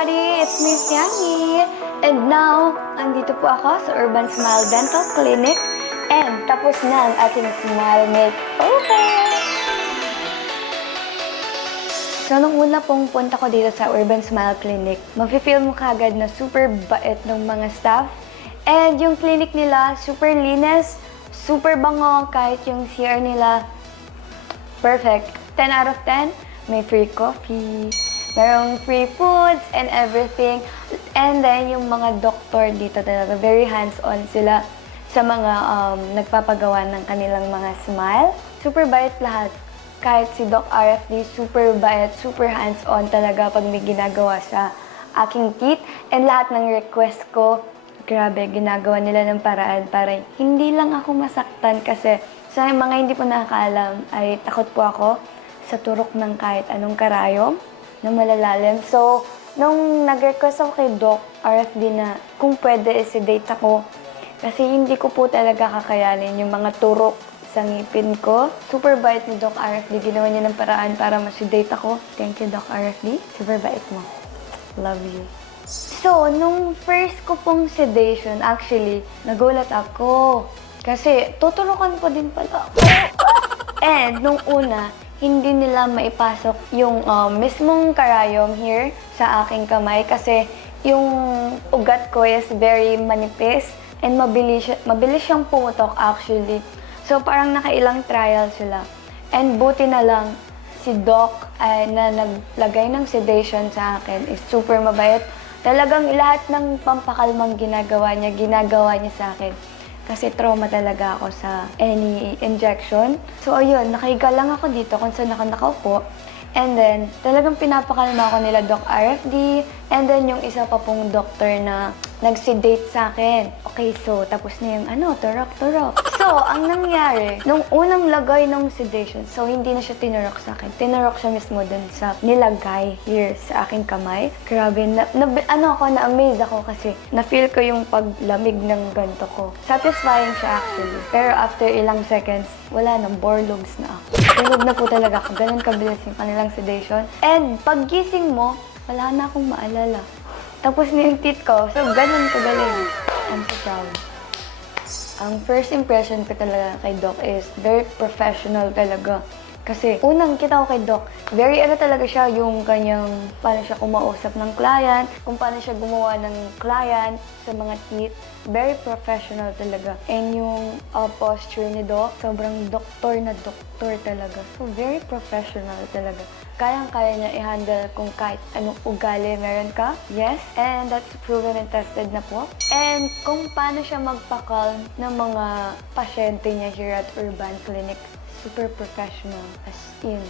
everybody! It's me, Tiani! And now, andito po ako sa Urban Smile Dental Clinic and tapos na ang ating smile makeover! So, nung una pong punta ko dito sa Urban Smile Clinic, mafe-feel mo kagad na super bait ng mga staff. And yung clinic nila, super linis, super bango, kahit yung CR nila, perfect. 10 out of 10, may free coffee. Merong free foods and everything. And then, yung mga doktor dito talaga, very hands-on sila sa mga nagpapagawa ng kanilang mga smile. Super bait lahat. Kahit si Doc RFD, super bait, super hands-on talaga pag may ginagawa sa aking teeth. And lahat ng request ko, grabe, ginagawa nila ng paraan para hindi lang ako masaktan kasi sa mga hindi po nakakaalam ay takot po ako sa turok ng kahit anong karayom na malalalim. So, nung nag-request ako kay Doc RFD na kung pwede i-sedate ako, kasi hindi ko po talaga kakayanin yung mga turok sa ngipin ko. Super bait ni Doc RFD. Ginawa niya ng paraan para ma-sedate ako. Thank you, Doc RFD. Super bait mo. Love you. So, nung first ko pong sedation, actually, nagulat ako. Kasi, tuturukan ko din pala ako. And, nung una, hindi nila maipasok yung mismong karayom here sa aking kamay kasi yung ugat ko is very manipis and mabilis siyang pumutok actually. So parang nakailang trial sila. And buti na lang si Doc na naglagay ng sedation sa akin is super mabait. Talagang lahat ng pampakalmang ginagawa niya sa akin. Kasi trauma talaga ako sa any injection. So, ayun, nakahiga lang ako dito kung saan ako nakaupo. And then, talagang pinapakalma ako nila Doc RFD. And then, yung isa pa pong doctor na nag-sedate sa akin. Okay, so, tapos na yung turok-turok. So, ang nangyari, nung unang lagay ng sedation, so, hindi na siya tinurok sa akin. Tinurok siya mismo dun sa nilagay here sa aking kamay. Grabe, na-amaze ako kasi na-feel ko yung paglamig ng ganto ko. Satisfying siya actually. Pero after ilang seconds, wala na, borlogs na ako. Tulog na po talaga ako. Ganun kabilis yung kanilang sedation. And paggising mo, wala na akong maalala. Tapos na yung teeth ko. So, ganun kagaling. I'm so proud. Ang first impression ko talaga kay Doc is very professional talaga. Kasi unang kita ko kay Doc, very talaga siya yung kanyang paano siya kumausap ng client, kung paano siya gumawa ng client sa mga teeth. Very professional talaga. And yung posture ni Doc, sobrang doktor na doktor talaga. So very professional talaga. Kayang-kaya niya i-handle kung kahit anong ugali meron ka. Yes, and that's proven and tested na po. And kung paano siya magpa-calm ng mga pasyente niya here at Urban Clinic. Super professional. As in,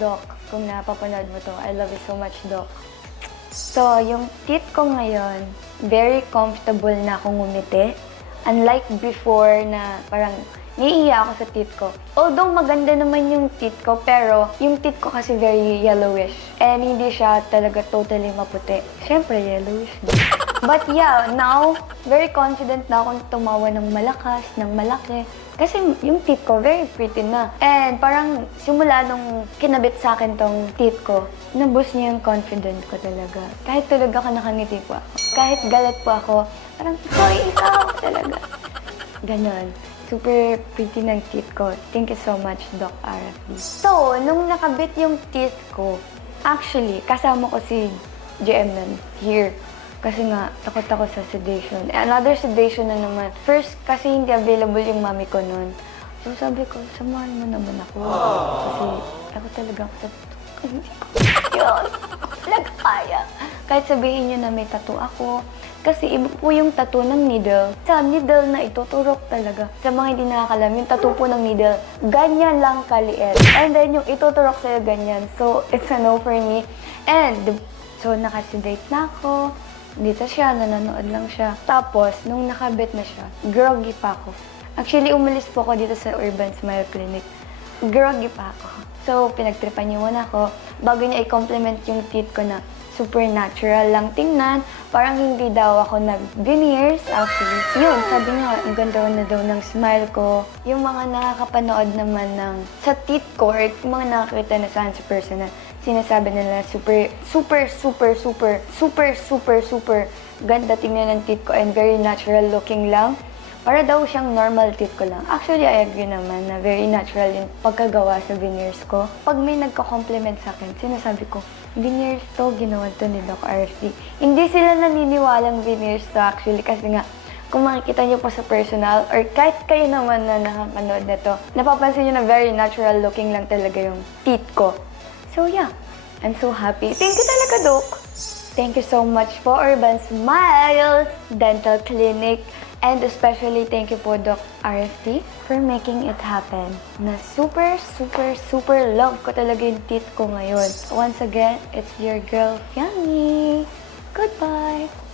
Doc, kung napapanood mo to, I love you so much, Doc. So, yung teeth ko ngayon, very comfortable na akong ngumiti. Unlike before na parang naiiya ako sa teeth ko. Although maganda naman yung teeth ko, pero yung teeth ko kasi very yellowish. And hindi siya talaga totally maputi. Siyempre, yellowish. But yeah, now, very confident na akong tumawa ng malakas, ng malaki. Kasi yung teeth ko, very pretty na. And parang simula nung kinabit sa akin tong teeth ko, naboost niya yung confidence ko talaga. Kahit tulog ako, nakangiti po ako. Kahit galit po ako, parang, hoy, ikaw talaga. Ganon. Super pretty ng teeth ko. Thank you so much, Doc RFD. So, nung nakabit yung teeth ko, actually, kasama ko si GM nun, here. Kasi nga, takot ako sa sedation. Another sedation na naman. First, kasi hindi available yung mami ko nun. So sabi ko, samahan mo naman ako. Kasi ako talaga ako sa hindi ko yun. Talaga kaya. Kahit sabihin nyo na may tattoo ako. Kasi iba po yung tattoo ng needle. Sa needle na ituturok talaga. Sa mga hindi nakakalam, yung tattoo po ng needle, ganyan lang kaliit. And then yung ituturok sa'yo ganyan. So, it's a no for me. And, so nakasedate na ako. Dito siya, nanonood lang siya. Tapos, nung nakabit na siya, groggy pa ako. Actually, umalis po ako dito sa Urban Smile Clinic. Groggy pa ako. So, pinagtripan niya muna ako. Bago niya i-compliment yung teeth ko na super natural lang tingnan. Parang hindi daw ako nag-veneers. Actually, yun, sabi niya, ang ganda na daw ng smile ko. Yung mga nakakapanood naman ng sa teeth ko, or yung mga nakakita na sa hands personal, sinasabi nila super ganda tingnan ng teeth ko and very natural looking lang. Para daw siyang normal teeth ko lang. Actually, I agree naman na very natural yung pagkagawa sa veneers ko. Pag may nagko-compliment sa akin, sinasabi ko, veneers to, ginawa to ni Doc RFD. Hindi sila naniniwalang veneers to actually kasi nga, kung makikita niyo po sa personal or kahit kayo naman na nakakanood nito, napapansin niyo na very natural looking lang talaga yung teeth ko. So yeah, I'm so happy. Thank you talaga, Doc. Thank you so much po, Urban Smiles Dental Clinic. And especially thank you po, Doc RFD, for making it happen. Na super love ko talaga yung teeth ko ngayon. Once again, it's your girl, Fianny. Goodbye!